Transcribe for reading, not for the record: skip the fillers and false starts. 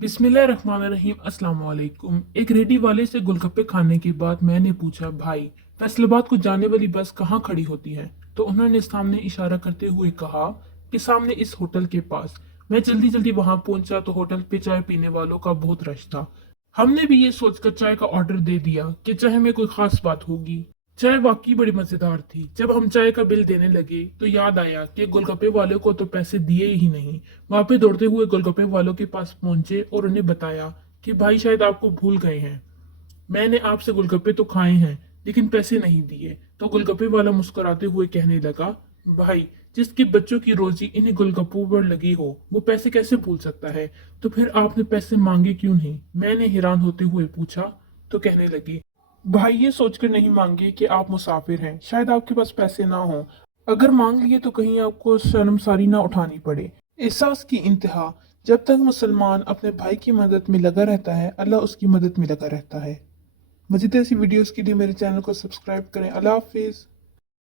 बिस्मिल्लाहिर्रहमानिर्रहीम अस्सलाम वालेकुम। एक रेडी वाले से गोलगप्पे खाने के बाद मैंने पूछा, भाई फैसलाबाद को जाने वाली बस कहाँ खड़ी होती है? तो उन्होंने सामने इशारा करते हुए कहा कि सामने इस होटल के पास। मैं जल्दी जल्दी वहां पहुंचा तो होटल पे चाय पीने वालों का बहुत रश था। हमने भी ये सोचकर चाय का ऑर्डर दे दिया कि चाय में कोई खास बात होगी। चाय वाकई बड़ी मजेदार थी। जब हम चाय का बिल देने लगे तो याद आया कि गोलगप्पे वाले को तो पैसे दिए ही नहीं। वहां पे दौड़ते हुए गोलगप्पे वालों के पास पहुंचे और उन्हें बताया कि भाई शायद आपको भूल गए हैं। मैंने आपसे गोलगप्पे तो खाए हैं लेकिन पैसे नहीं दिए। तो गोलगप्पे वाला मुस्कुराते हुए कहने लगा, भाई जिसके बच्चों की रोजी इन्हीं गोलगप्पों पर लगी हो वो पैसे कैसे भूल सकता है? तो फिर आपने पैसे मांगे क्यों नहीं? मैंने हैरान होते हुए पूछा। तो कहने लगी, भाई ये सोचकर नहीं मांगे कि आप मुसाफिर हैं, शायद आपके पास पैसे ना हो। अगर मांग लिए तो कहीं आपको शर्मसारी ना उठानी पड़े। एहसास की इंतहा। जब तक मुसलमान अपने भाई की मदद में लगा रहता है, अल्लाह उसकी मदद में लगा रहता है। मज़ीद ऐसी वीडियोस के लिए मेरे चैनल को सब्सक्राइब करें। अल्लाह हाफिज़।